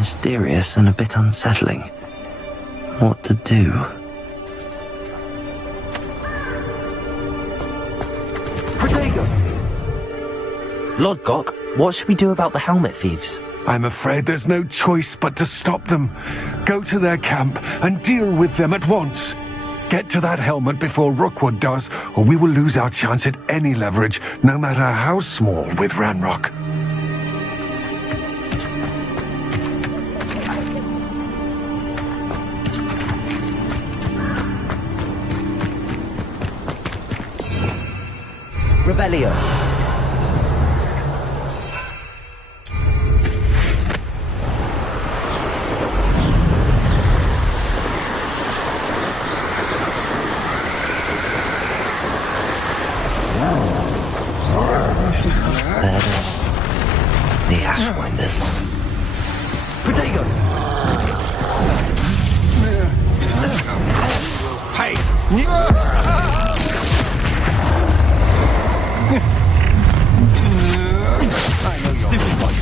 Mysterious and a bit unsettling. What to do? Protego! Lodgok, what should we do about the helmet thieves? I'm afraid there's no choice but to stop them. Go to their camp and deal with them at once. Get to that helmet before Rookwood does, or we will lose our chance at any leverage, no matter how small, with Ranrock. Revelio. The Ashwinders. Protego! Hey! Stupid one.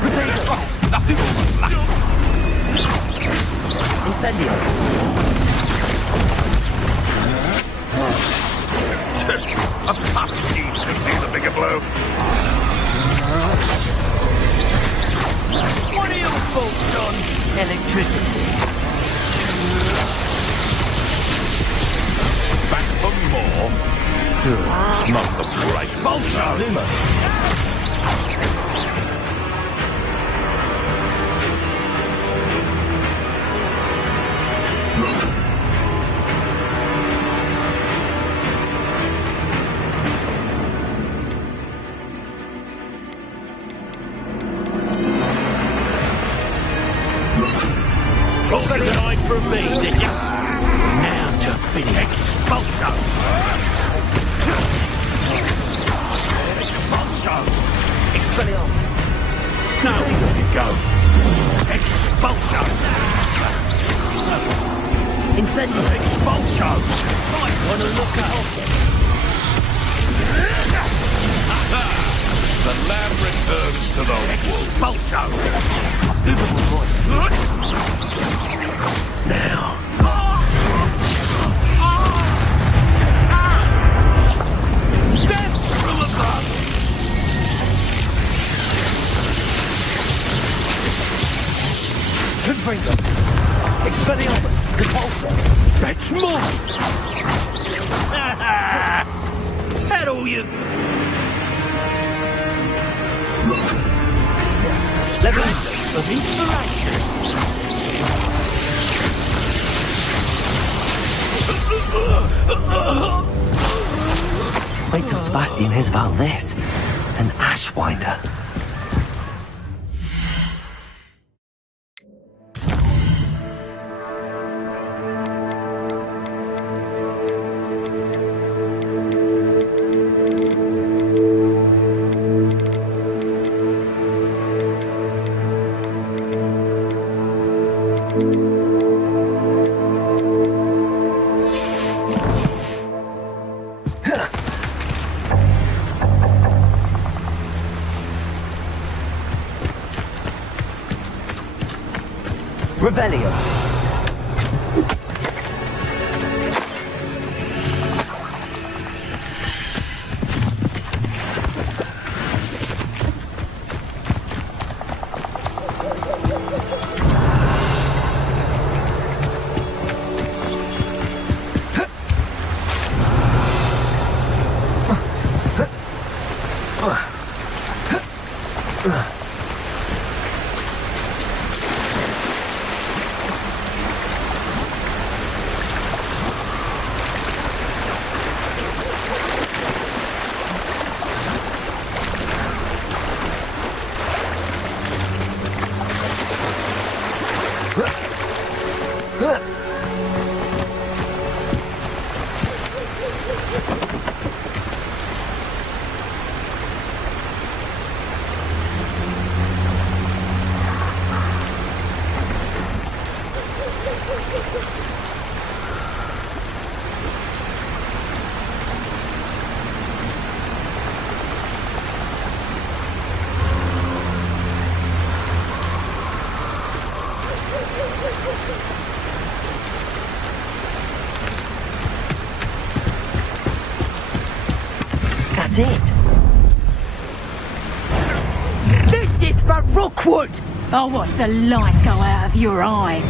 Protego! Stupid one. Incendio. A pop team could do the bigger blow. What are your thoughts on electricity? Back for more? Not the bright bullshit. Thought you died from me, did ya? Now to finish. Expulsion! Expulsion! Expelliarmus. Now there you go. Expulsion! Incendio. Expulsion! Might want to look out. The lamb returns to the wolf. Expulsion! Stupid boy. Now. Death through a gun! Confringo. Expelliarmus. Repulsor. That's more! That all you... Level of inspiration. Wait till Sebastian hears about this. An Ashwinder. Revelio. That's it. This is for Rookwood! I'll watch the light go out of your eye.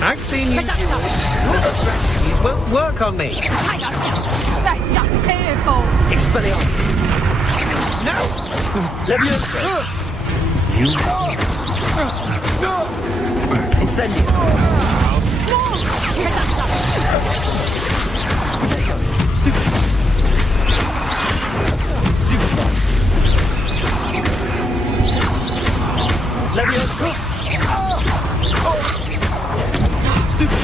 I've seen you do it. Your strategies won't work on me. That's just fearful. Expelliarmus. No! Leviosa. Incendio. Leviosa. Stupid.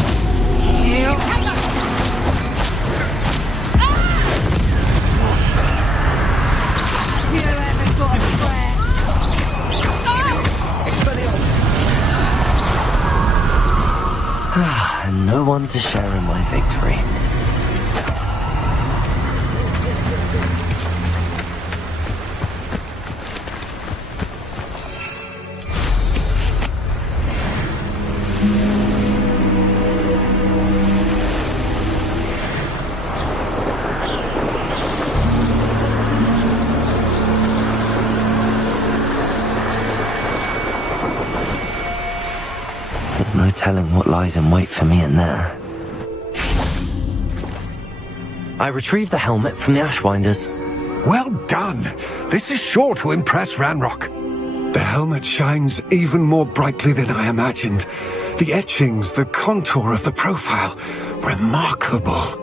You haven't got a friend. Expelliarmus. And no one to share in my victory. There's no telling what lies in wait for me in there. I retrieved the helmet from the Ashwinders. Well done. This is sure to impress Ranrock. The helmet shines even more brightly than I imagined. The etchings, the contour of the profile, remarkable.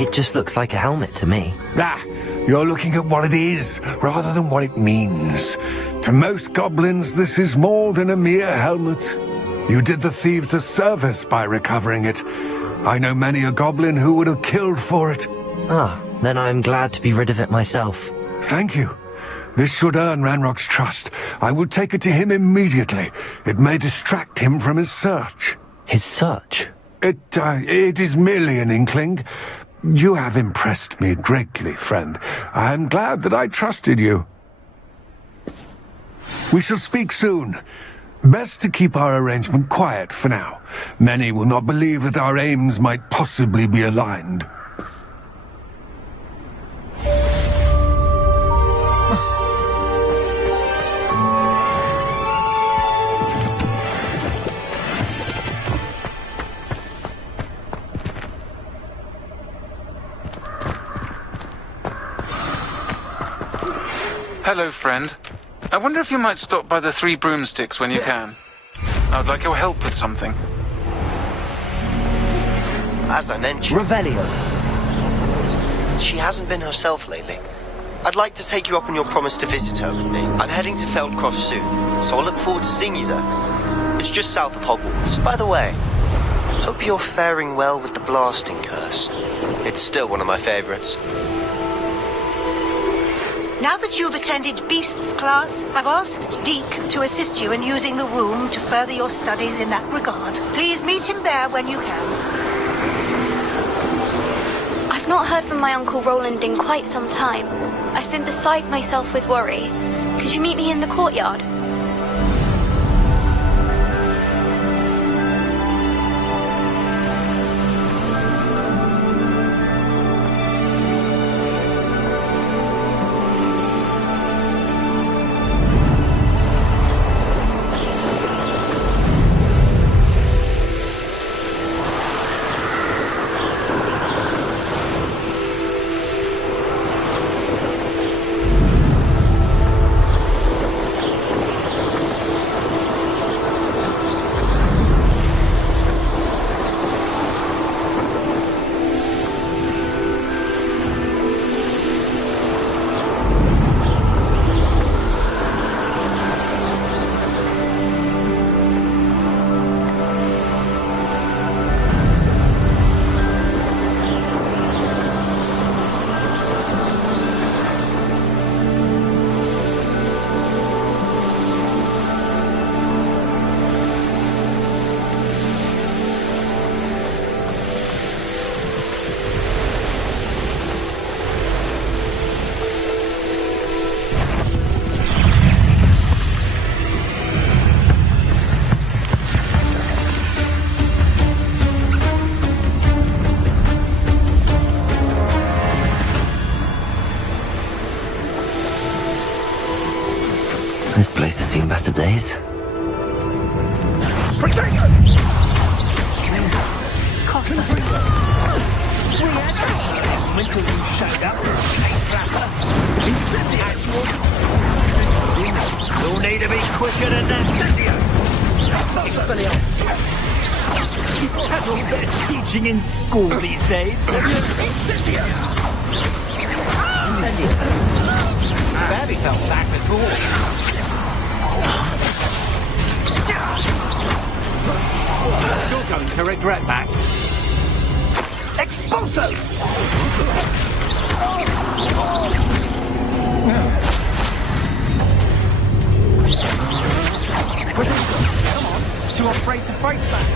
It just looks like a helmet to me. Ah, you're looking at what it is, rather than what it means. To most goblins, this is more than a mere helmet. You did the thieves a service by recovering it. I know many a goblin who would have killed for it. Ah, then I'm glad to be rid of it myself. Thank you. This should earn Ranrock's trust. I will take it to him immediately. It may distract him from his search. His search? It is merely an inkling. You have impressed me greatly, friend. I am glad that I trusted you. We shall speak soon. Best to keep our arrangement quiet for now. Many will not believe that our aims might possibly be aligned. Hello, friend. I wonder if you might stop by the Three Broomsticks when you can. I would like your help with something. As I mentioned, Revelio. she hasn't been herself lately. I'd like to take you up on your promise to visit her with me. I'm heading to Feldcroft soon, so I'll look forward to seeing you there. It's just south of Hogwarts. By the way, hope you're faring well with the blasting curse. It's still one of my favorites. Now that you've attended Beasts class, I've asked Deke to assist you in using the room to further your studies in that regard. Please meet him there when you can. I've not heard from my Uncle Roland in quite some time. I've been beside myself with worry. Could you meet me in the courtyard? This place has seen better days. You'll need to be quicker than that, Cynthia! Is that all they're teaching in school these days? Cynthia! Barely felt back at all. You're going to regret that. Expulso! Come on, too afraid to fight back.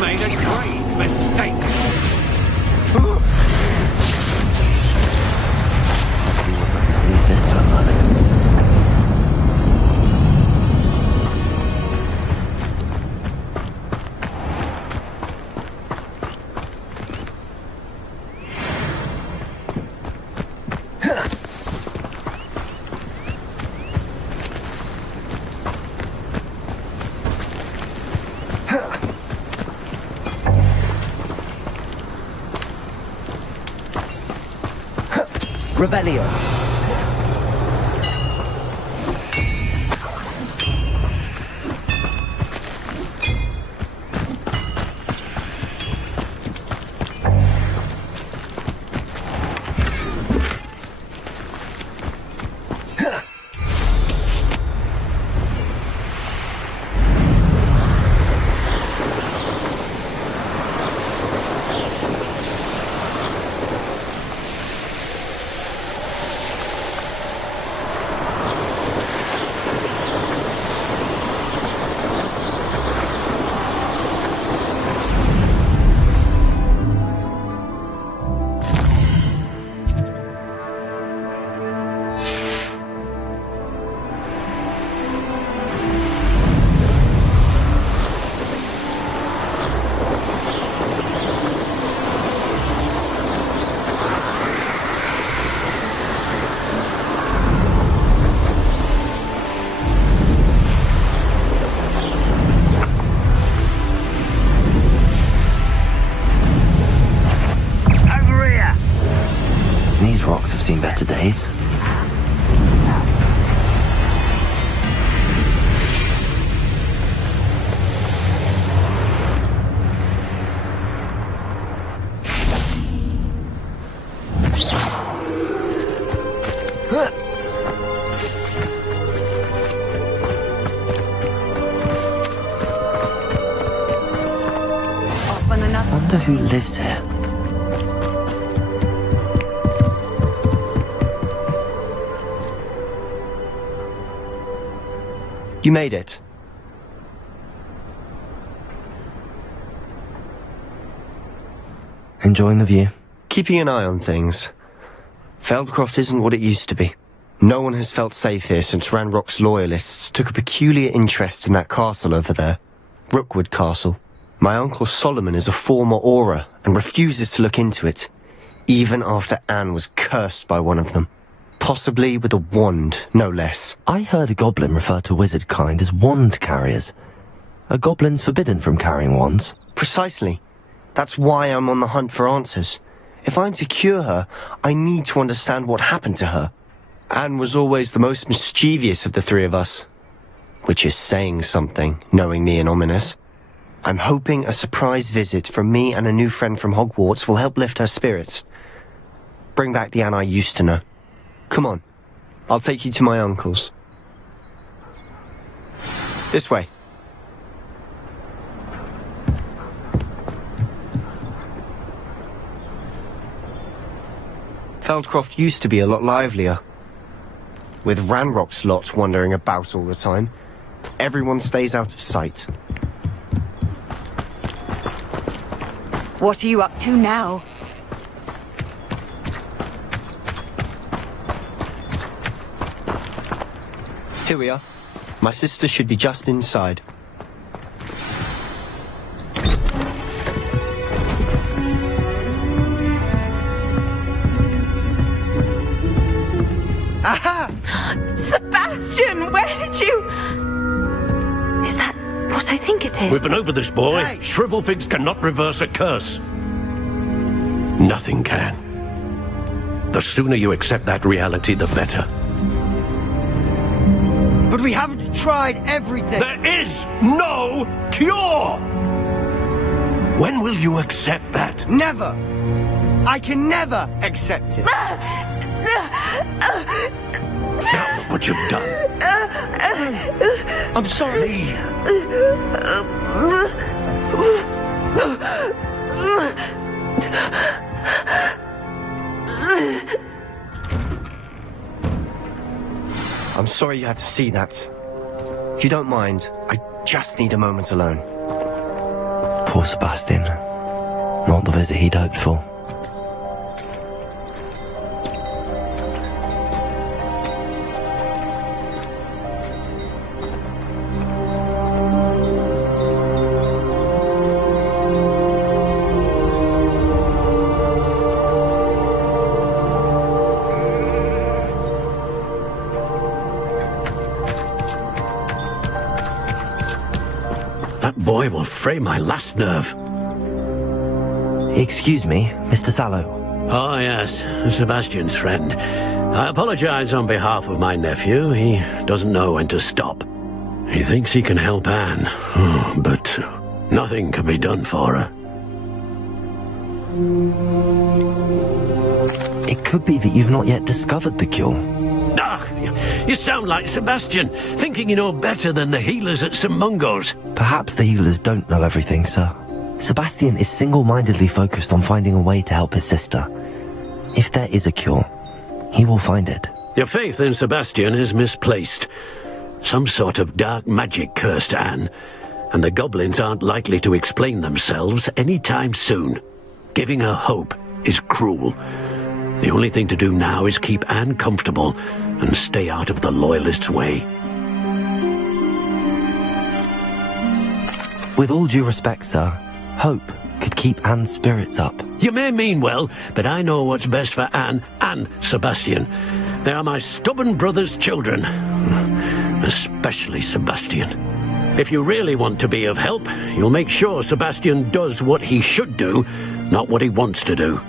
Made a grave mistake. He was obviously this time running. Revelio. These rocks have seen better days. I wonder who lives here. You made it. Enjoying the view? Keeping an eye on things. Feldcroft isn't what it used to be. No one has felt safe here since Ranrock's loyalists took a peculiar interest in that castle over there. Rookwood Castle. My uncle Solomon is a former Auror and refuses to look into it, even after Anne was cursed by one of them. Possibly with a wand, no less. I heard a goblin refer to wizard kind as wand carriers. Are goblins forbidden from carrying wands? Precisely. That's why I'm on the hunt for answers. If I'm to cure her, I need to understand what happened to her. Anne was always the most mischievous of the three of us. Which is saying something, knowing me and Ominous. I'm hoping a surprise visit from me and a new friend from Hogwarts will help lift her spirits. Bring back the Anne I used to know. Come on, I'll take you to my uncle's. This way. Feldcroft used to be a lot livelier. With Ranrock's lot wandering about all the time, everyone stays out of sight. What are you up to now? Here we are. My sister should be just inside. Aha! Sebastian, where did you... Is that what I think it is? We've been over this, boy. Hey. Shrivelfigs cannot reverse a curse. Nothing can. The sooner you accept that reality, the better. But we haven't tried everything. There is no cure! When will you accept that? Never! I can never accept it. Now look what you've done. I'm sorry. I'm sorry you had to see that. If you don't mind, I just need a moment alone. Poor Sebastian. Not the visit he'd hoped for. That boy will fray my last nerve. Excuse me, Mr. Sallow. Oh, yes, Sebastian's friend. I apologize on behalf of my nephew. He doesn't know when to stop. He thinks he can help Anne, but nothing can be done for her. It could be that you've not yet discovered the cure. Ah, you sound like Sebastian, thinking you know better than the healers at St. Mungo's. Perhaps the healers don't know everything, sir. Sebastian is single-mindedly focused on finding a way to help his sister. If there is a cure, he will find it. Your faith in Sebastian is misplaced. Some sort of dark magic cursed Anne, and the goblins aren't likely to explain themselves anytime soon. Giving her hope is cruel. The only thing to do now is keep Anne comfortable and stay out of the Loyalists' way. With all due respect, sir, hope could keep Anne's spirits up. You may mean well, but I know what's best for Anne and Sebastian. They are my stubborn brother's children. Especially Sebastian. If you really want to be of help, you'll make sure Sebastian does what he should do, not what he wants to do.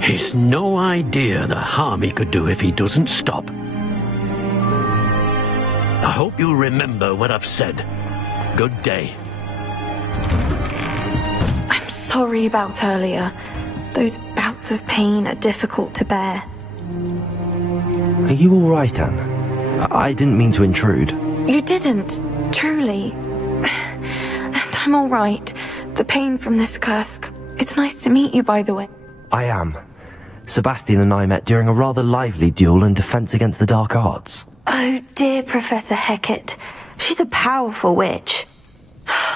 He's no idea the harm he could do if he doesn't stop. I hope you remember what I've said. Good day. I'm sorry about earlier. Those bouts of pain are difficult to bear. Are you all right, Anne? I didn't mean to intrude. You didn't, truly. And I'm all right. The pain from this curse. It's nice to meet you, by the way. I am. Sebastian and I met during a rather lively duel in defense against the dark arts. Oh, dear Professor Hecat. She's a powerful witch.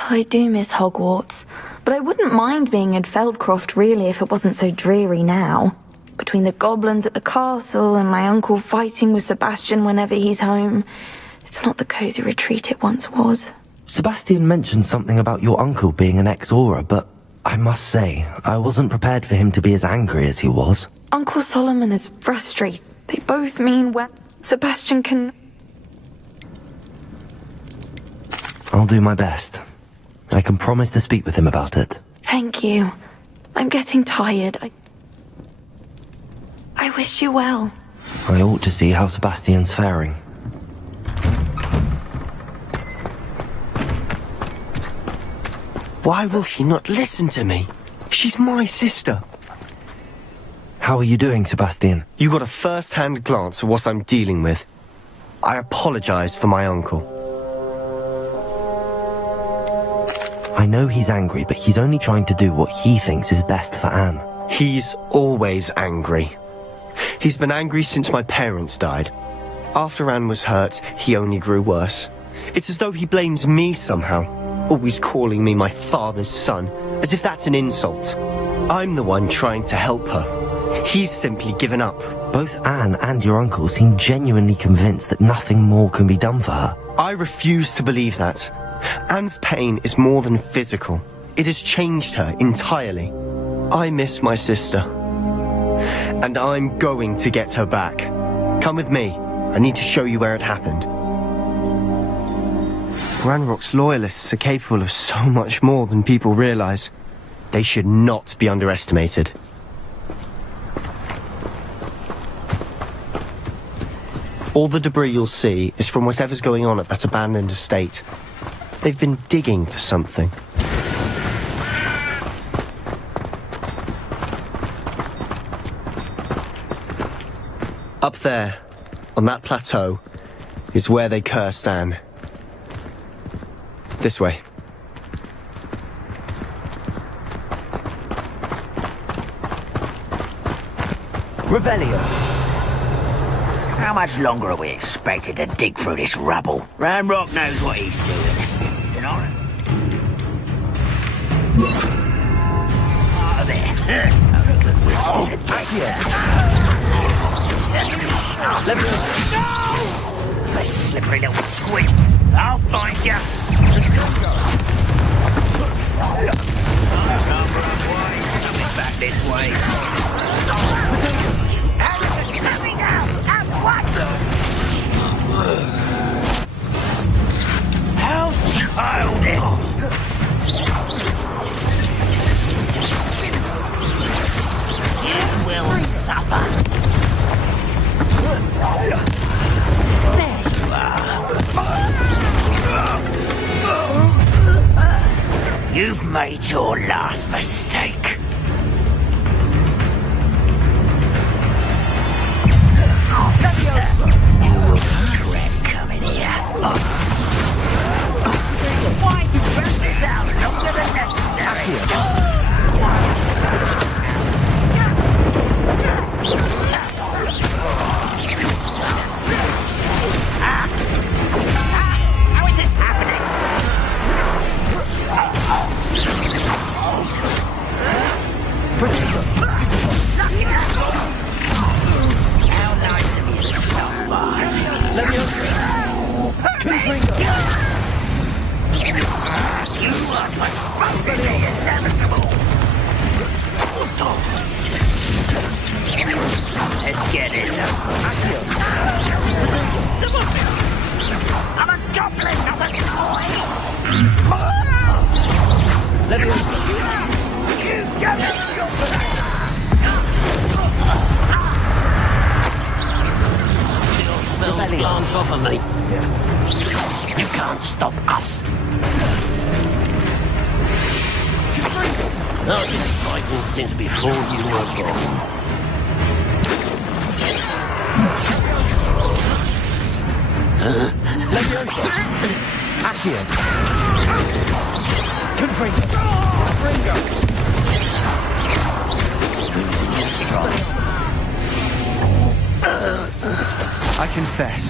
I do miss Hogwarts, but I wouldn't mind being in Feldcroft, really, if it wasn't so dreary now. Between the goblins at the castle and my uncle fighting with Sebastian whenever he's home, it's not the cozy retreat it once was. Sebastian mentioned something about your uncle being an ex-Auror, but I must say, I wasn't prepared for him to be as angry as he was. Uncle Solomon is frustrated. They both mean well. Sebastian can... I'll do my best. I can promise to speak with him about it. Thank you. I'm getting tired. I wish you well. I ought to see how Sebastian's faring. Why will she not listen to me? She's my sister. How are you doing, Sebastian? You got a first-hand glance at what I'm dealing with. I apologize for my uncle. I know he's angry, but he's only trying to do what he thinks is best for Anne. He's always angry. He's been angry since my parents died. After Anne was hurt, he only grew worse. It's as though he blames me somehow, always calling me my father's son, as if that's an insult. I'm the one trying to help her. He's simply given up. Both Anne and your uncle seem genuinely convinced that nothing more can be done for her. I refuse to believe that. Anne's pain is more than physical. It has changed her entirely. I miss my sister. And I'm going to get her back. Come with me. I need to show you where it happened. Ranrock's loyalists are capable of so much more than people realize. They should not be underestimated. All the debris you'll see is from whatever's going on at that abandoned estate. They've been digging for something. Up there, on that plateau, is where they cursed Anne. This way. Revelio. How much longer are we expected to dig through this rubble? Ranrock knows what he's doing. It's an honor. Oh, there. Oh, look at whistles and no! The slippery little squid. I'll find you. Coming back this way. Let me down! At what? How childish! You will suffer. There you are. You've made your last mistake. You will regret coming here. Why you drag this out longer than necessary? How is this happening? How nice of you to stop by. You are frustrating the inevitable. Let's get this over. I'm a goblin, not a toy. You get it. Spells glance off of me. You can't stop us. I've been fighting since before you were born. Accio. I confess,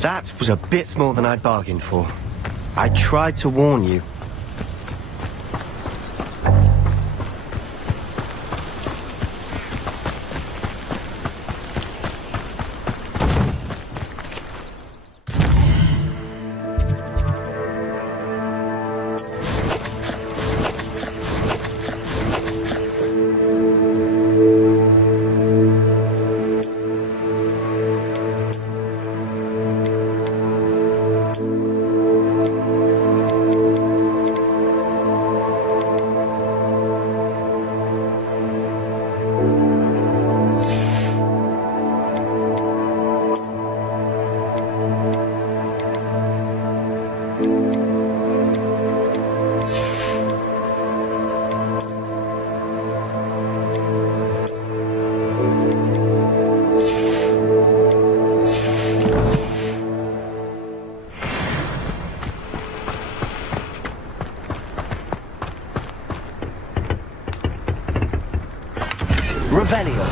that was a bit more than I'd bargained for. I tried to warn you. Revelio.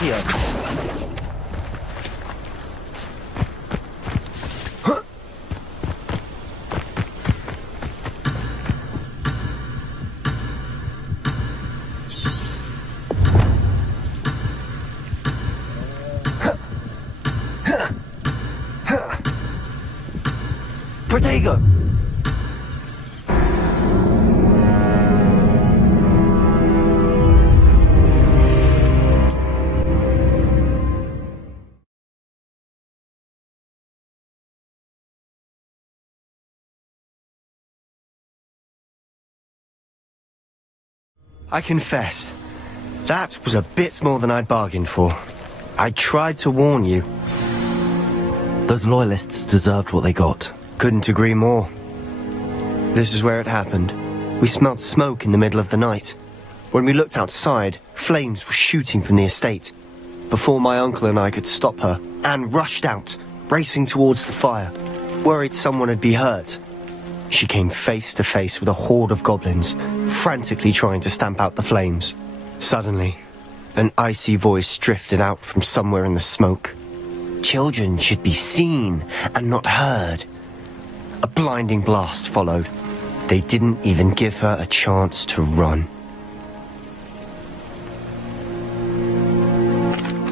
Accio. Protego! I confess, that was a bit more than I'd bargained for. I tried to warn you. Those loyalists deserved what they got. Couldn't agree more. This is where it happened. We smelled smoke in the middle of the night. When we looked outside, flames were shooting from the estate. Before my uncle and I could stop her, Anne rushed out, racing towards the fire, worried someone had been hurt. She came face to face with a horde of goblins, frantically trying to stamp out the flames. Suddenly, an icy voice drifted out from somewhere in the smoke. Children should be seen and not heard. A blinding blast followed. They didn't even give her a chance to run.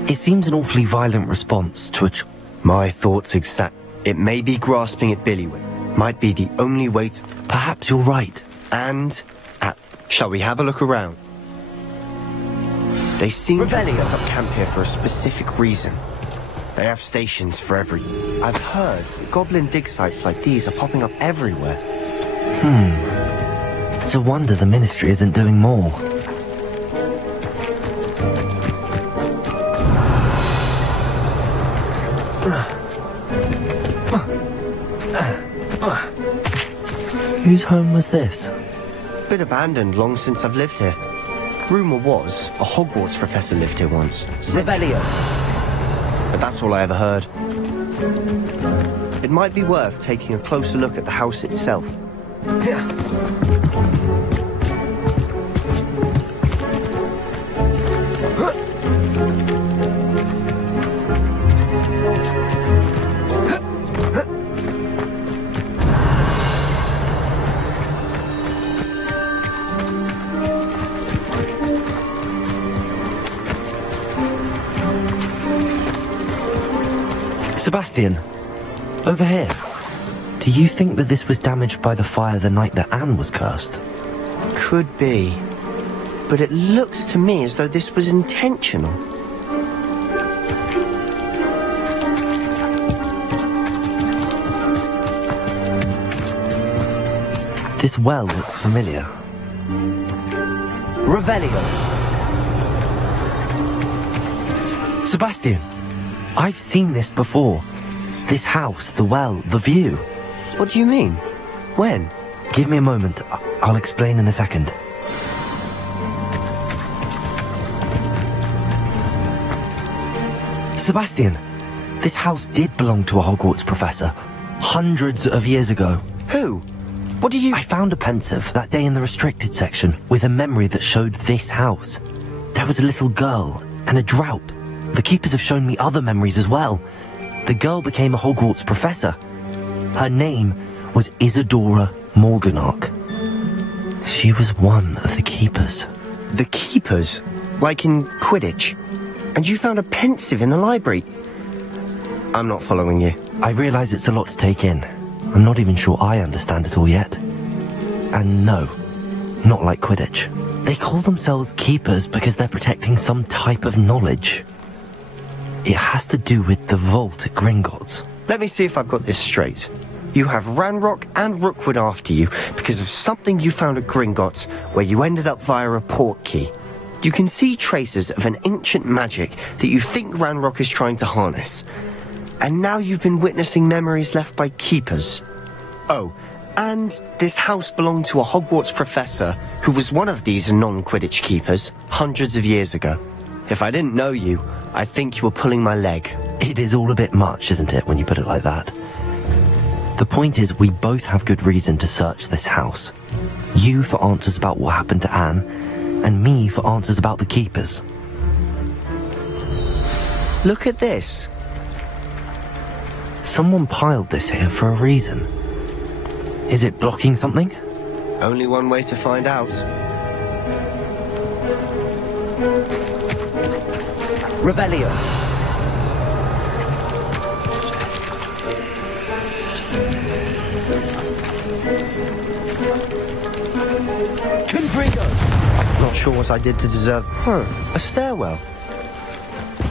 It seems an awfully violent response to a My thoughts exact. It may be grasping at Billywig. Might be the only way to... Perhaps you're right. And... shall we have a look around? They seem to have set up camp here for a specific reason. They have stations for every... I've heard goblin dig sites like these are popping up everywhere. It's a wonder the Ministry isn't doing more. Whose home was this? Been abandoned long since I've lived here. Rumour was a Hogwarts professor lived here once. Revelio. But that's all I ever heard. It might be worth taking a closer look at the house itself. Sebastian, over here. Do you think that this was damaged by the fire the night that Anne was cursed? Could be. But it looks to me as though this was intentional. This well looks familiar. Revelio. Sebastian, I've seen this before. This house, the well, the view. What do you mean? When? Give me a moment. I'll explain in a second. Sebastian, this house did belong to a Hogwarts professor. Hundreds of years ago. Who? What do you... I found a pensive that day in the restricted section with a memory that showed this house. There was a little girl and a drought. The keepers have shown me other memories as well. The girl became a Hogwarts professor. Her name was Isadora Morganach. She was one of the keepers. The keepers? Like in Quidditch? And you found a pensive in the library? I'm not following you. I realise it's a lot to take in. I'm not even sure I understand it all yet. And no, not like Quidditch. They call themselves keepers because they're protecting some type of knowledge. It has to do with the vault at Gringotts. Let me see if I've got this straight. You have Ranrock and Rookwood after you because of something you found at Gringotts where you ended up via a portkey. You can see traces of an ancient magic that you think Ranrock is trying to harness. And now you've been witnessing memories left by keepers. Oh, and this house belonged to a Hogwarts professor who was one of these non-Quidditch keepers hundreds of years ago. If I didn't know you, I'd think you were pulling my leg. It is all a bit much, isn't it, when you put it like that? The point is, we both have good reason to search this house. You for answers about what happened to Anne, and me for answers about the keepers. Look at this. Someone piled this here for a reason. Is it blocking something? Only one way to find out. Revelio. Not sure what I did to deserve... a stairwell.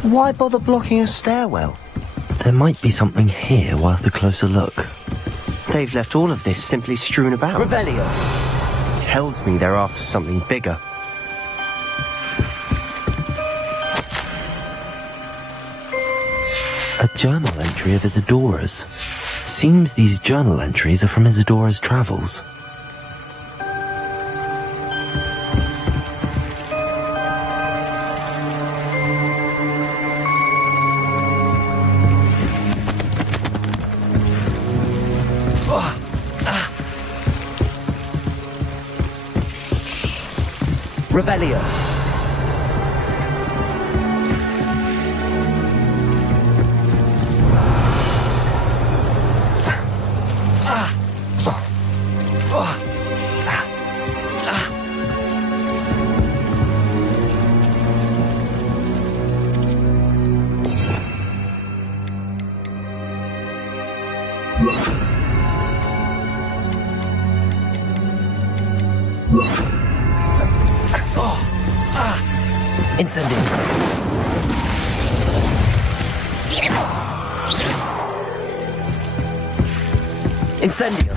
Why bother blocking a stairwell? There might be something here worth a closer look. They've left all of this simply strewn about. Revelio. Tells me they're after something bigger. A journal entry of Isadora's. Seems these journal entries are from Isadora's travels. Revelio. Incendio. Incendio.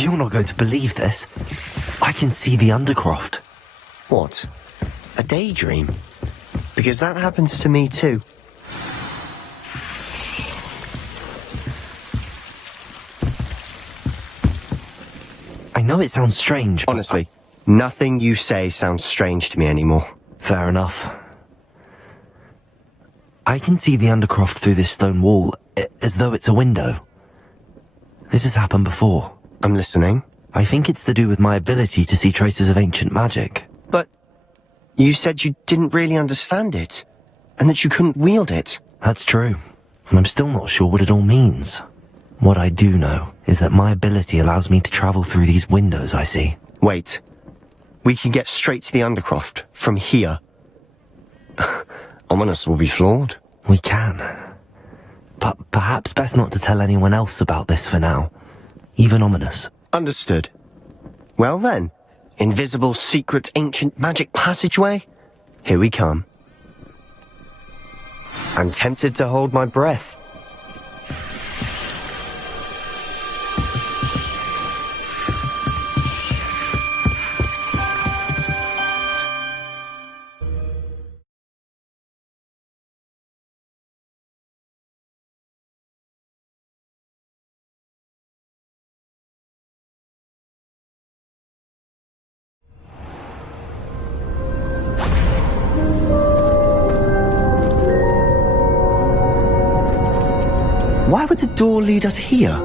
You're not going to believe this. I can see the Undercroft. What? A daydream? Because that happens to me too. I know it sounds strange, but... Honestly, nothing you say sounds strange to me anymore. Fair enough. I can see the Undercroft through this stone wall, as though it's a window. This has happened before. I'm listening. I think it's to do with my ability to see traces of ancient magic. But you said you didn't really understand it, and that you couldn't wield it. That's true, and I'm still not sure what it all means. What I do know is that my ability allows me to travel through these windows I see. Wait. We can get straight to the Undercroft from here. Ominous will be flawed. We can. But perhaps best not to tell anyone else about this for now. Even Ominous. Understood. Well then, invisible, secret, ancient magic passageway? Here we come. I'm tempted to hold my breath. Why would the door lead us here?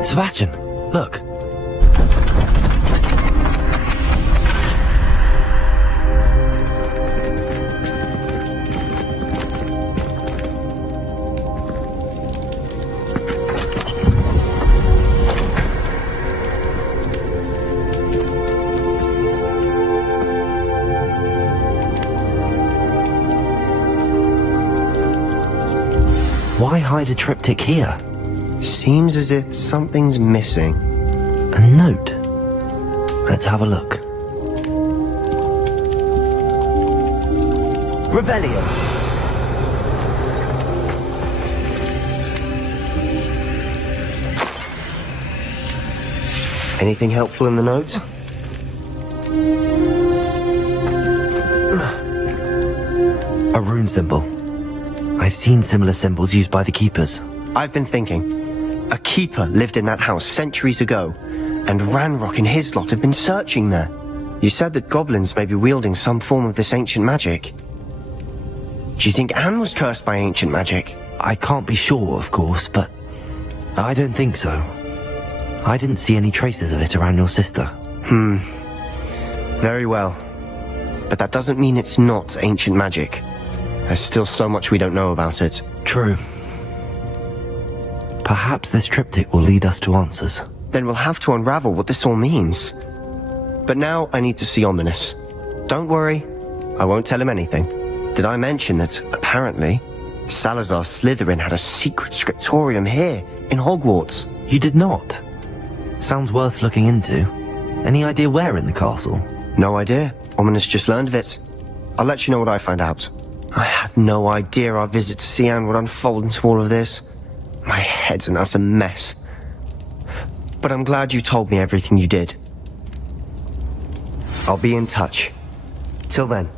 Sebastian, look. Why hide a triptych here? Seems as if something's missing. A note. Let's have a look. Revelio. Anything helpful in the note? A rune symbol. I've seen similar symbols used by the keepers. I've been thinking. A keeper lived in that house centuries ago, and Ranrock and his lot have been searching there. You said that goblins may be wielding some form of this ancient magic. Do you think Anne was cursed by ancient magic? I can't be sure, of course, but I don't think so. I didn't see any traces of it around your sister. Very well. But that doesn't mean it's not ancient magic. There's still so much we don't know about it. True. Perhaps this triptych will lead us to answers. Then we'll have to unravel what this all means. But now I need to see Ominous. Don't worry, I won't tell him anything. Did I mention that, apparently, Salazar Slytherin had a secret scriptorium here, in Hogwarts? You did not? Sounds worth looking into. Any idea where in the castle? No idea. Ominous just learned of it. I'll let you know what I find out. I had no idea our visit to Cian would unfold into all of this. My head's an utter mess. But I'm glad you told me everything you did. I'll be in touch. Till then.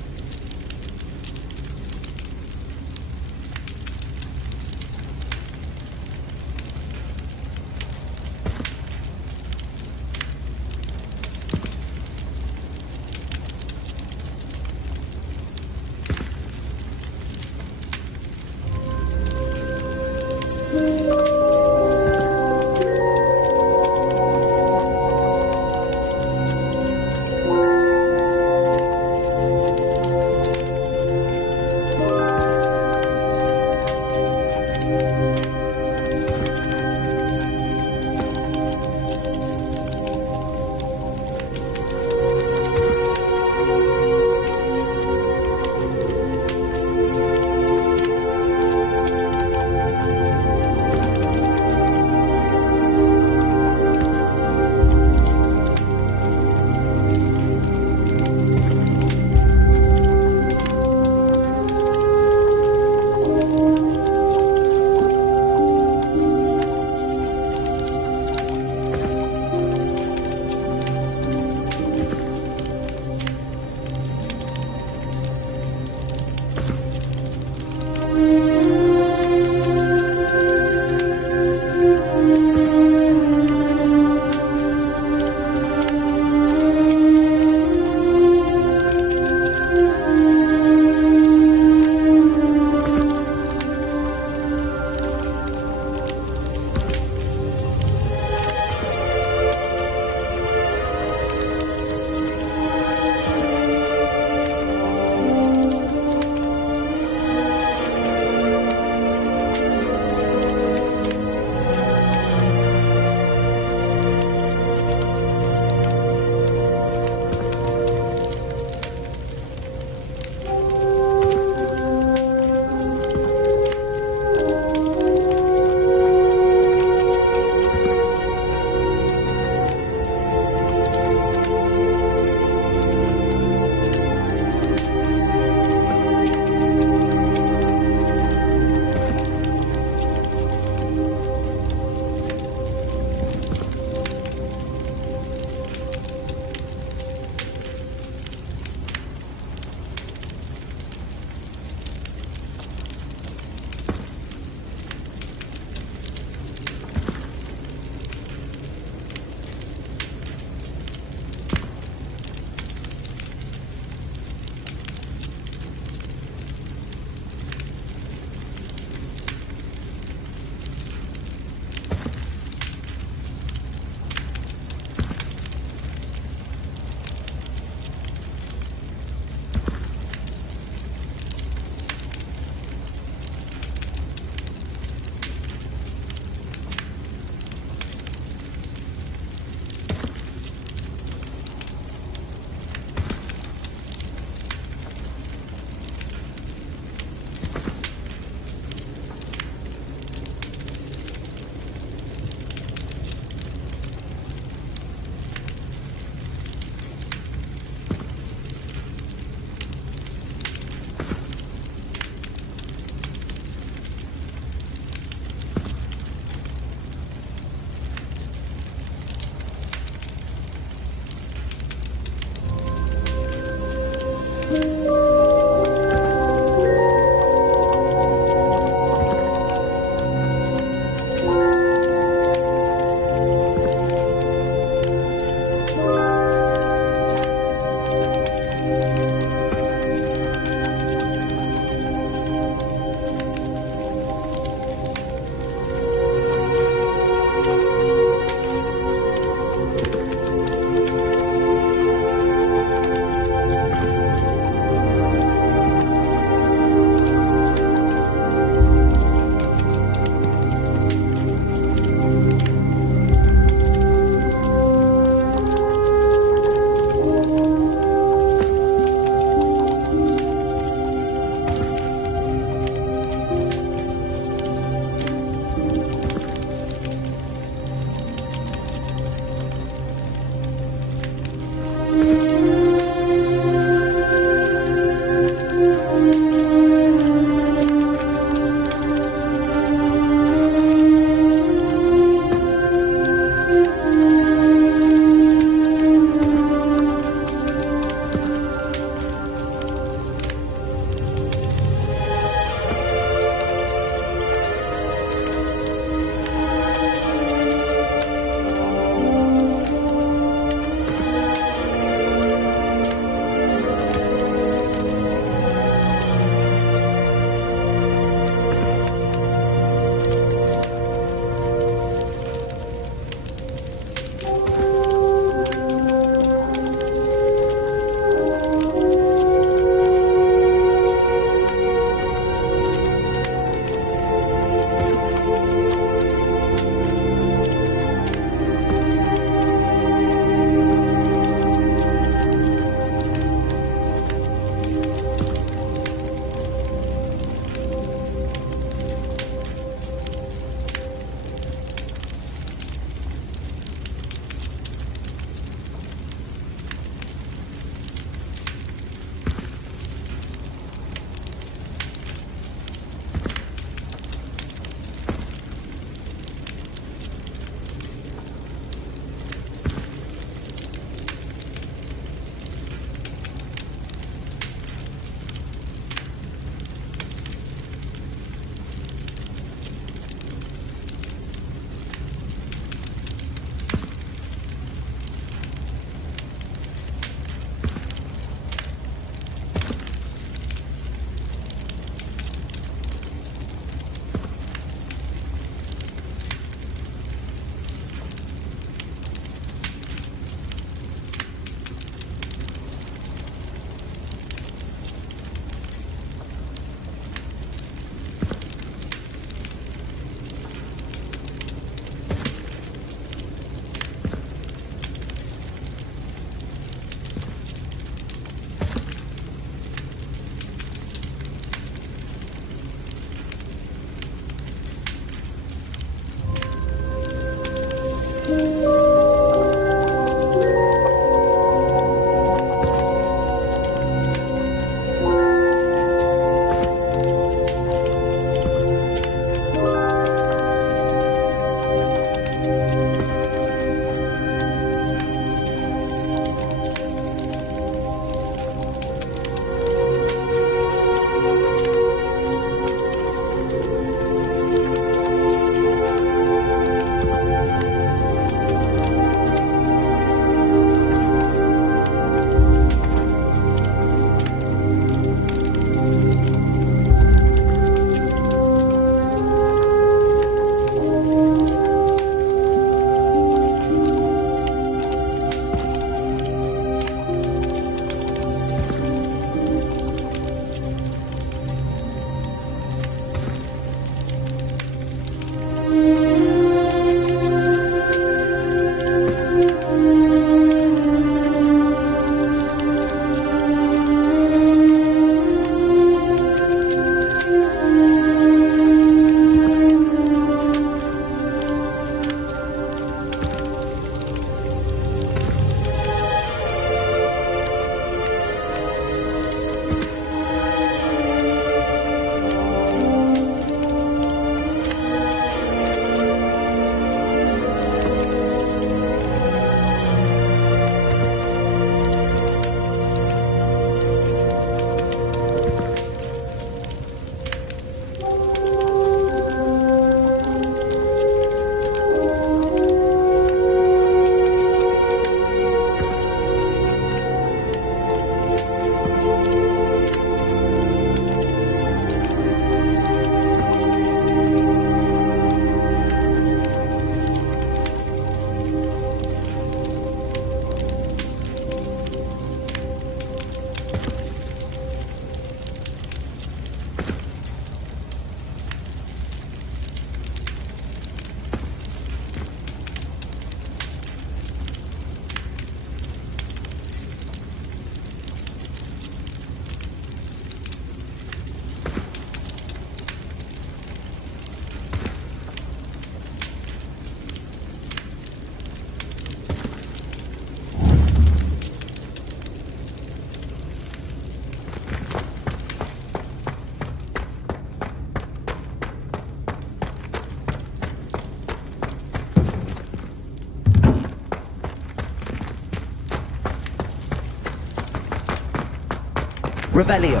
Revelio.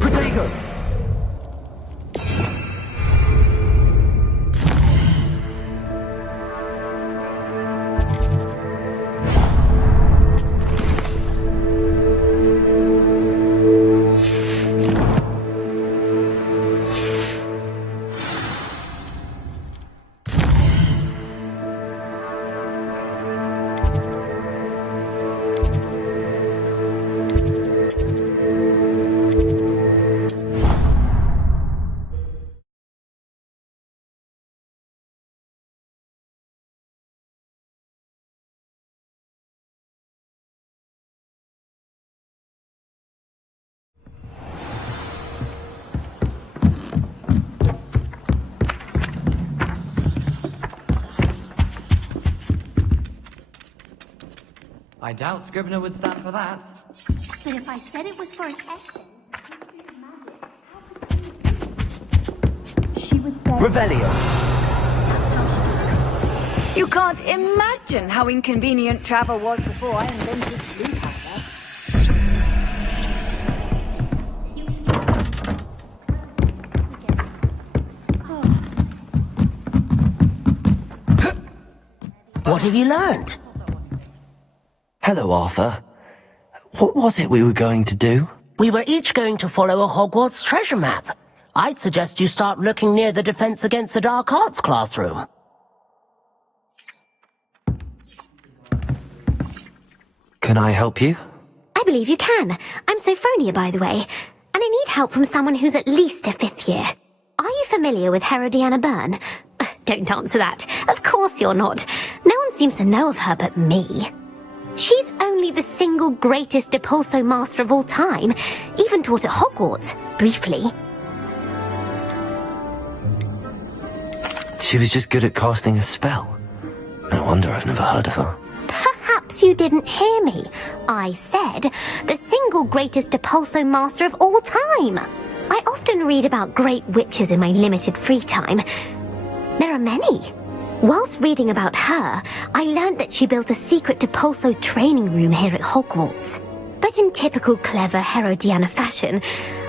Protego. I doubt Scrivener would stand for that. But if I said it was for an essay, she would say... Revelio. You can't imagine how inconvenient travel was before I invented blue powder. What have you learned? Hello, Arthur. What was it we were going to do? We were each going to follow a Hogwarts treasure map. I'd suggest you start looking near the Defense Against the Dark Arts classroom. Can I help you? I believe you can. I'm Sophronia, by the way, and I need help from someone who's at least a 5th year. Are you familiar with Herodiana Byrne? Don't answer that. Of course you're not. No one seems to know of her but me. She's only the single greatest Depulso master of all time, even taught at Hogwarts, briefly. She was just good at casting a spell. No wonder I've never heard of her. Perhaps you didn't hear me. I said the single greatest Depulso master of all time. I often read about great witches in my limited free time. There are many. Whilst reading about her, I learned that she built a secret Depulso training room here at Hogwarts. But in typical clever Herodiana fashion,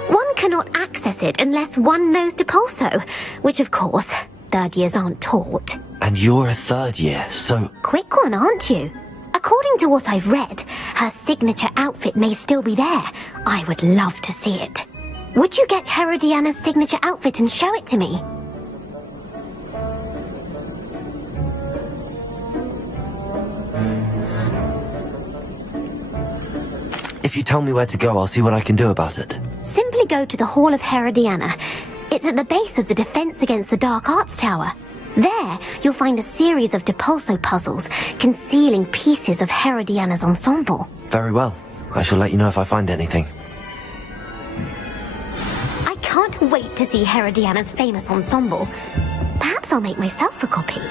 one cannot access it unless one knows Depulso, which of course, 3rd years aren't taught. And you're a 3rd year, so... Quick one, aren't you? According to what I've read, her signature outfit may still be there. I would love to see it. Would you get Herodiana's signature outfit and show it to me? If you tell me where to go, I'll see what I can do about it. Simply go to the Hall of Herodiana. It's at the base of the Defense Against the Dark Arts Tower. There, you'll find a series of Depulso puzzles concealing pieces of Herodiana's ensemble. Very well. I shall let you know if I find anything. I can't wait to see Herodiana's famous ensemble. Perhaps I'll make myself a copy.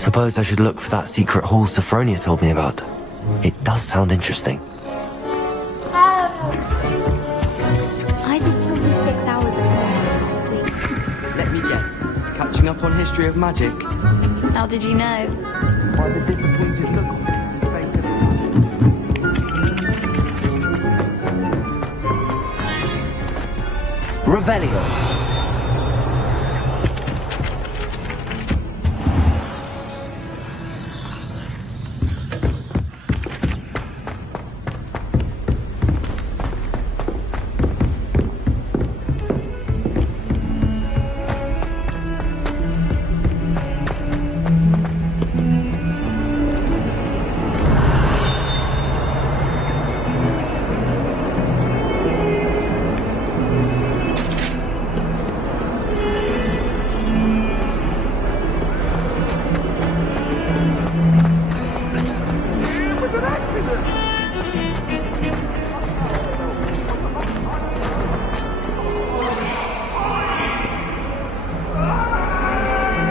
Suppose I should look for that secret hall Sophronia told me about. It does sound interesting. I did something 6 hours ago. Let me guess. Catching up on history of magic. How did you know? By the disappointed look on his face. Revelio.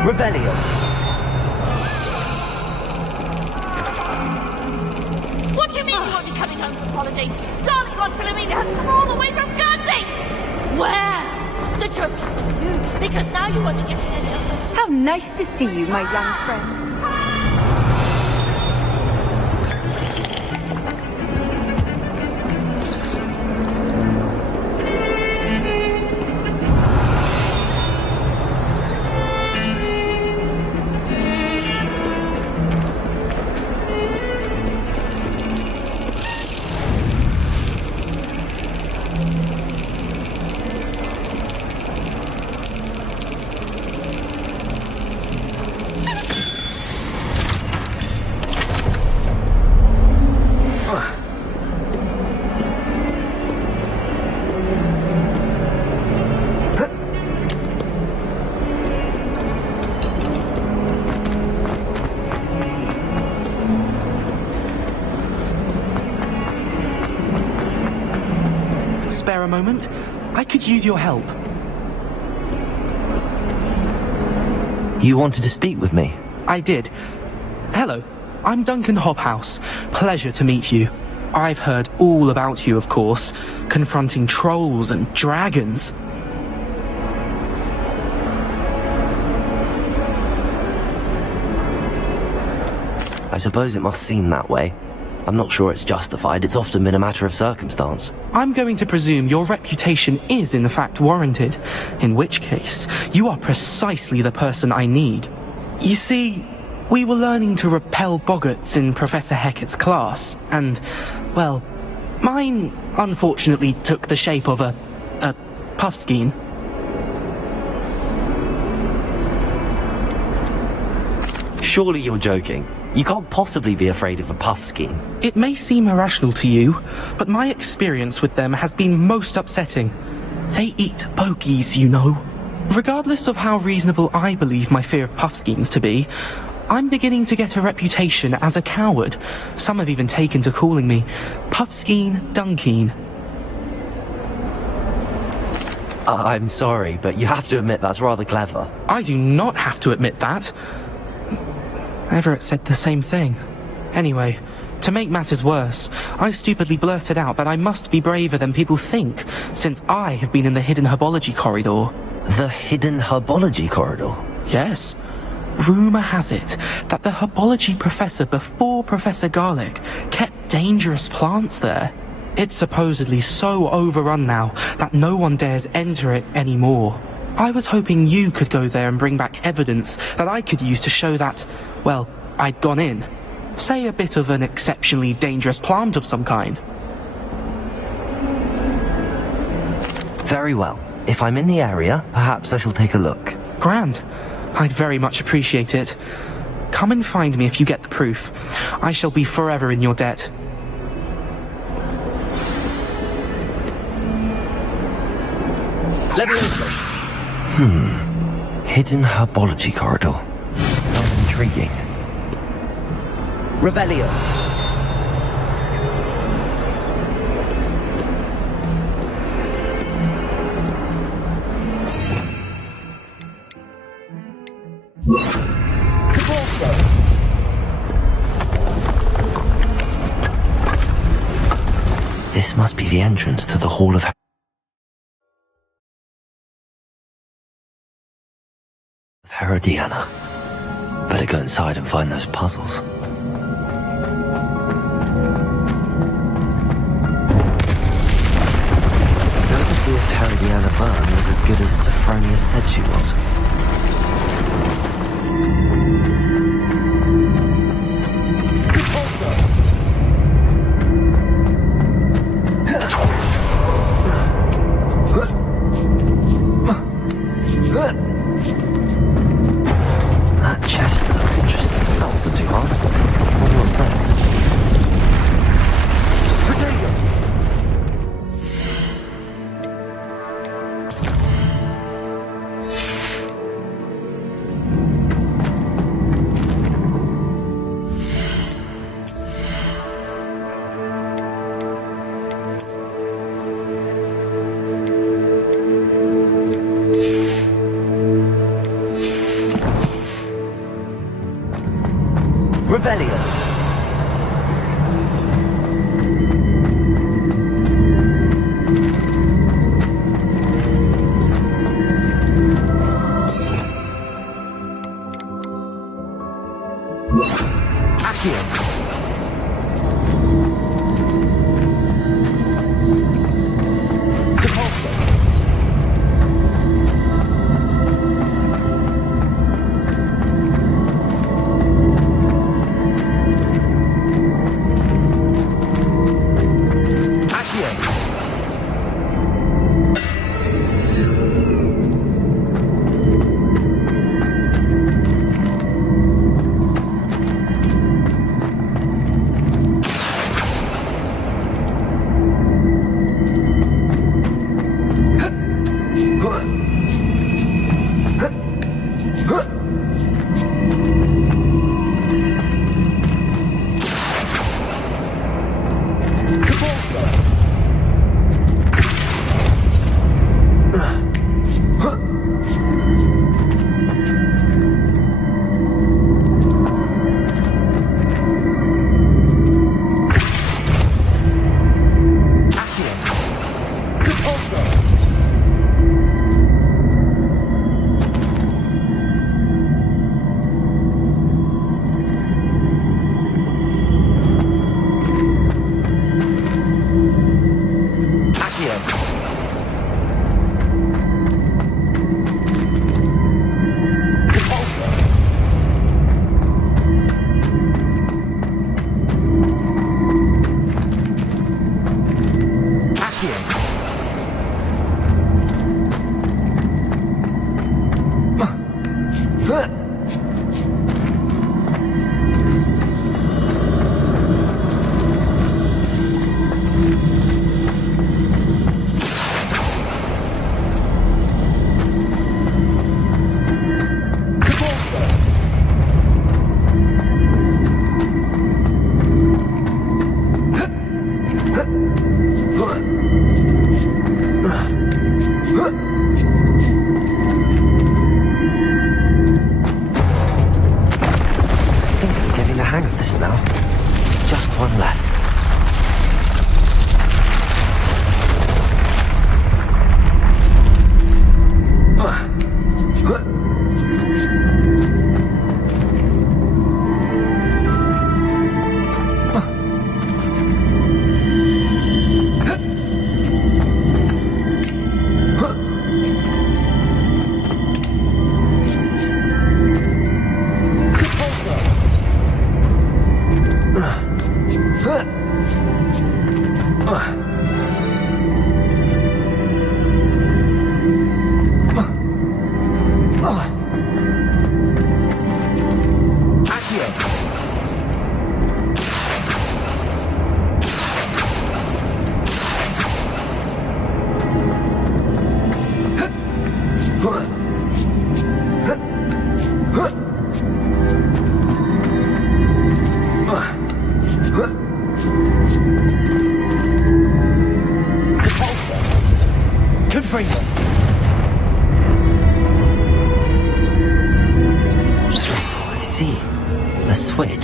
Revelio. What do you mean you won't be coming home from holiday? Darling God, Philomena has come all the way from Guernsey! Well, the joke is on you, because now you won't be getting any other. How nice to see you, my young friend. spare a moment? I could use your help. You wanted to speak with me? I did. Hello, I'm Duncan Hobhouse. Pleasure to meet you. I've heard all about you, of course, confronting trolls and dragons. I suppose it must seem that way. I'm not sure it's justified. It's often been a matter of circumstance. I'm going to presume your reputation is in fact warranted, in which case, you are precisely the person I need. You see, we were learning to repel boggarts in Professor Hecat's class, and, well, mine unfortunately took the shape of a puffskein. Surely you're joking. You can't possibly be afraid of a puffskein. It may seem irrational to you, but my experience with them has been most upsetting. They eat bogies, you know. Regardless of how reasonable I believe my fear of puffskeins to be, I'm beginning to get a reputation as a coward. Some have even taken to calling me Puffskein Dunkeen. I'm sorry, but you have to admit that's rather clever. I do not have to admit that. Everett said the same thing. Anyway, to make matters worse, I stupidly blurted out that I must be braver than people think, since I have been in the hidden herbology corridor. The hidden herbology corridor? Yes. Rumour has it that the herbology professor before Professor Garlic kept dangerous plants there. It's supposedly so overrun now that no one dares enter it anymore. I was hoping you could go there and bring back evidence that I could use to show that, well, I'd gone in. Say a bit of an exceptionally dangerous plant of some kind. Very well. If I'm in the area, perhaps I shall take a look. Grand. I'd very much appreciate it. Come and find me if you get the proof. I shall be forever in your debt. Hidden herbology corridor. Sounds intriguing. Revelio. This must be the entrance to the Hall of Herodiana. Better go inside and find those puzzles. Now to see if Herodiana Byrne was as good as Sophronia said she was. That chest looks interesting. That wasn't too hard. What's next? Revelio.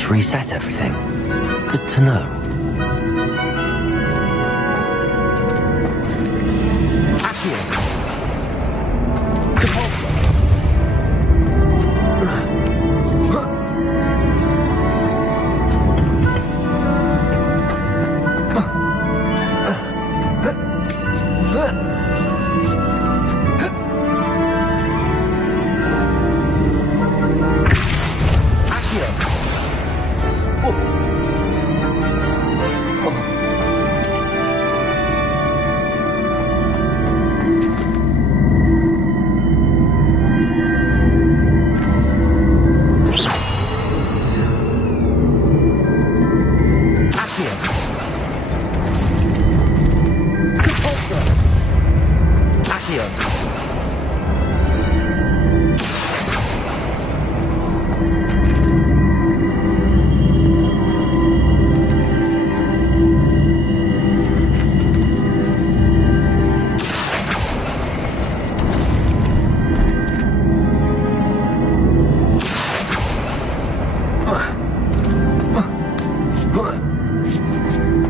just reset everything. Good to know.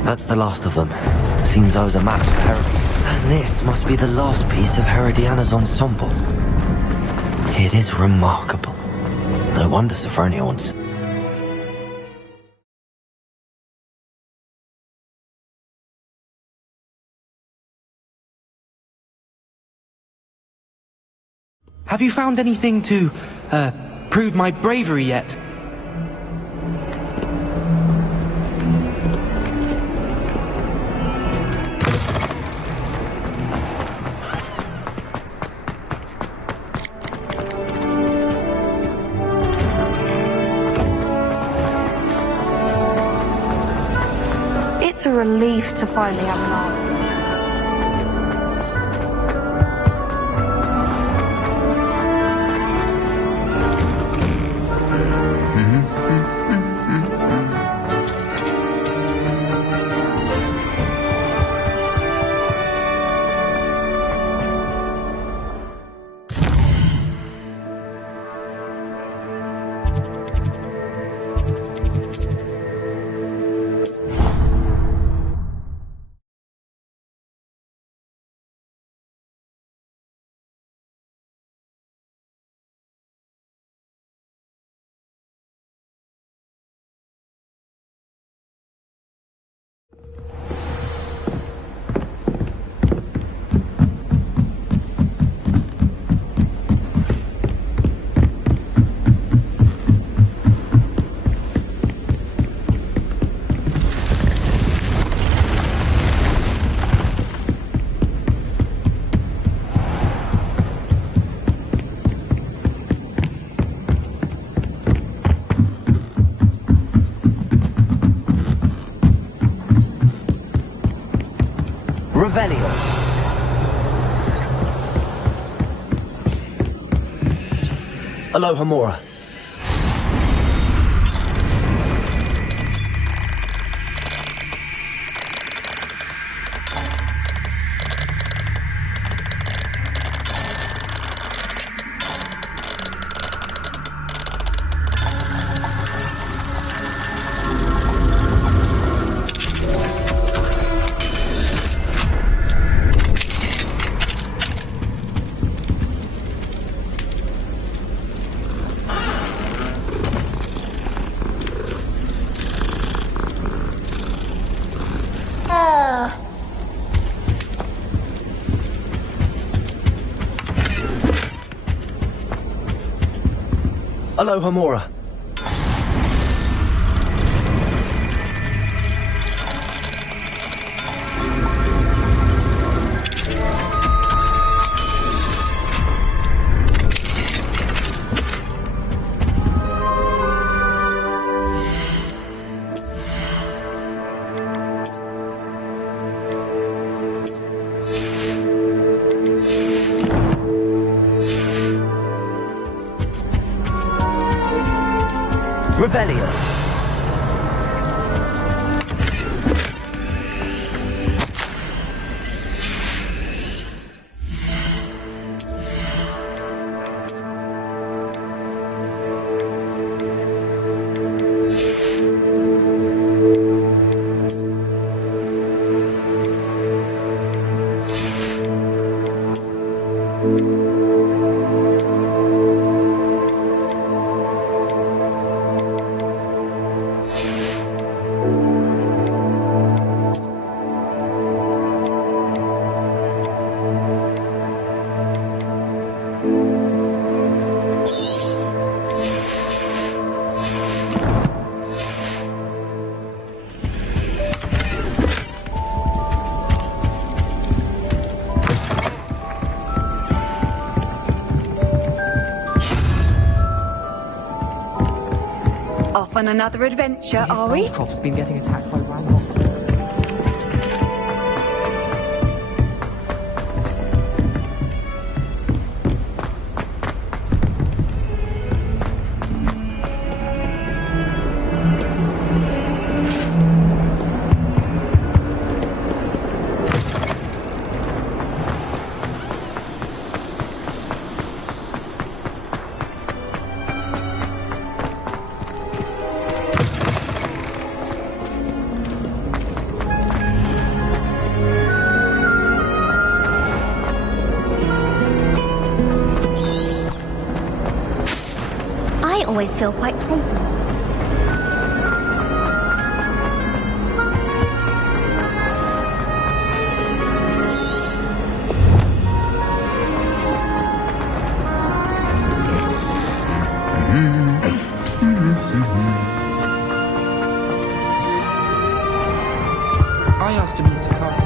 That's the last of them. Seems I was a match for And this must be the last piece of Herodiana's ensemble. It is remarkable. No wonder Sophronia wants... Have you found anything to, prove my bravery yet? It's a relief to finally have an answer. Revelio. Aloha Mora. Aloha Mora. Revelio. off on another adventure, are we? Feldcroft's been getting attacked by Ranrock. I always feel quite safe. I asked him into college.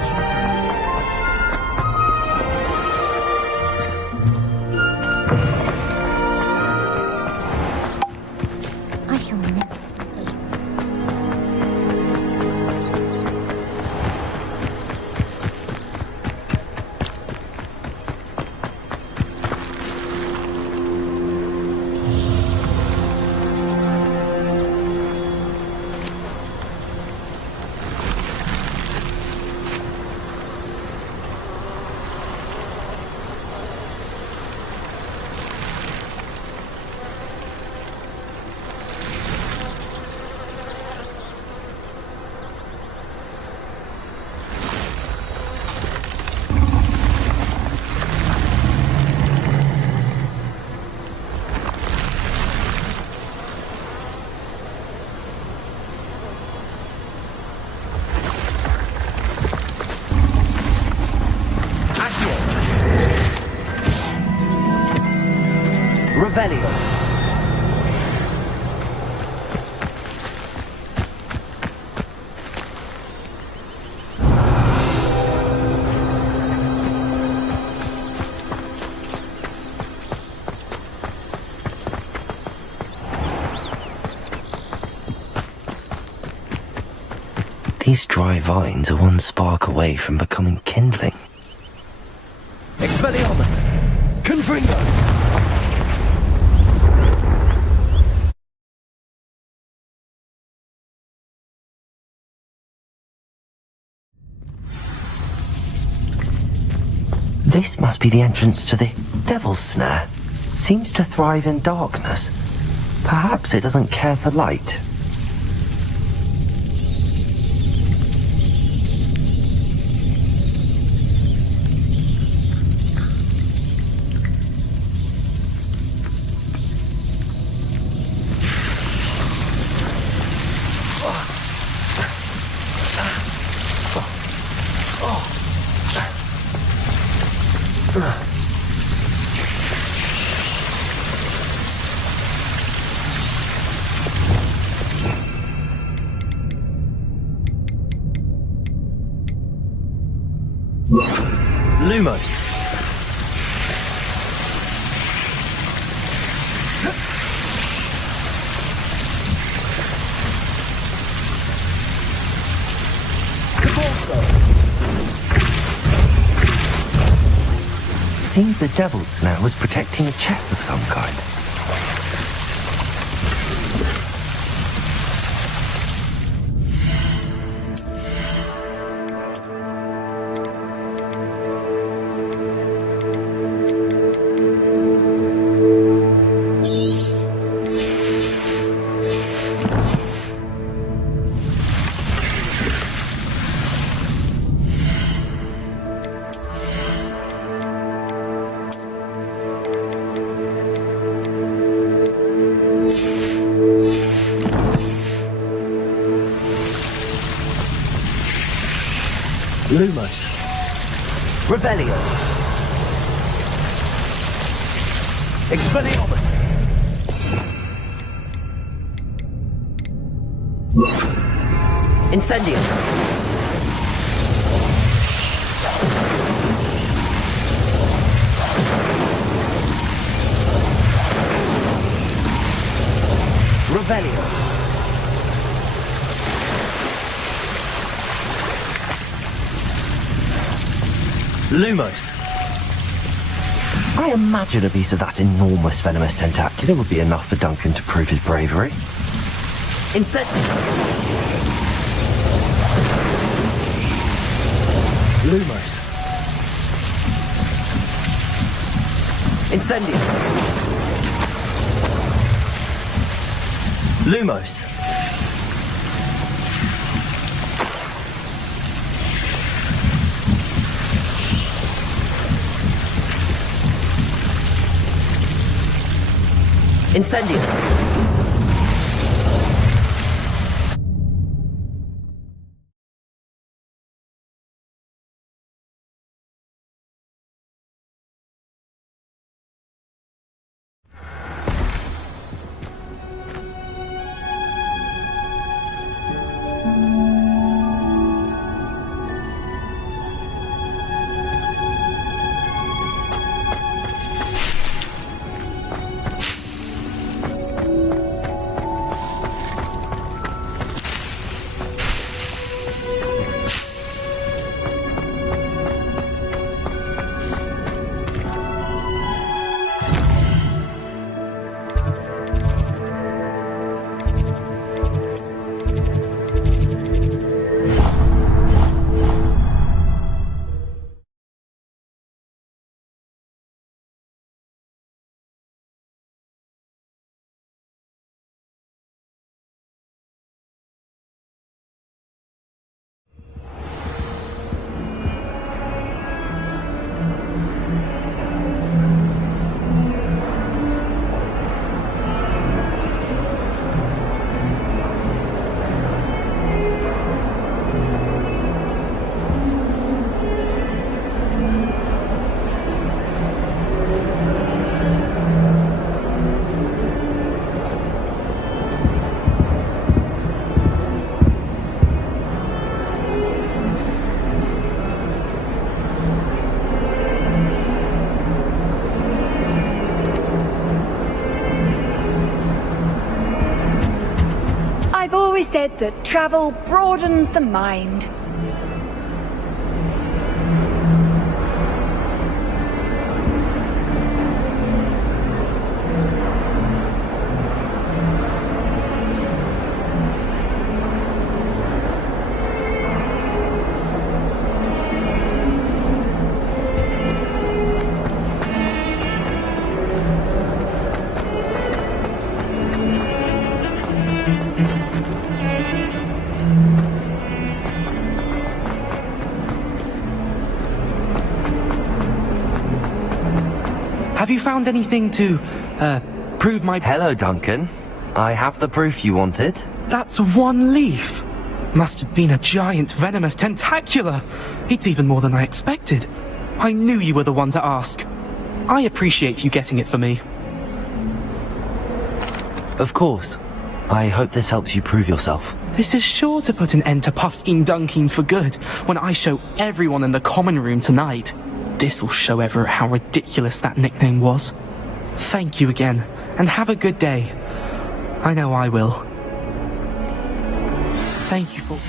Revelio. These dry vines are one spark away from becoming kindling. Expelliarmus! Confringo! This must be the entrance to the Devil's Snare. Seems to thrive in darkness. Perhaps it doesn't care for light. Lumos. Seems the Devil's Snare was protecting a chest of some kind. Lumos. Revelio. Expelliarmus. Incendium. Revelio. Lumos. I imagine a piece of that enormous venomous tentacula would be enough for Duncan to prove his bravery. Lumos. Incendio. Lumos. Incendio. I've always said that travel broadens the mind. Have you found anything to, prove my... Hello, Duncan. I have the proof you wanted. That's one leaf. Must have been a giant venomous tentacula. It's even more than I expected. I knew you were the one to ask. I appreciate you getting it for me. Of course. I hope this helps you prove yourself. This is sure to put an end to Puffskein Dunkin for good when I show everyone in the common room tonight. This'll show Everett how ridiculous that nickname was. Thank you again, and have a good day. I know I will. Thank you for...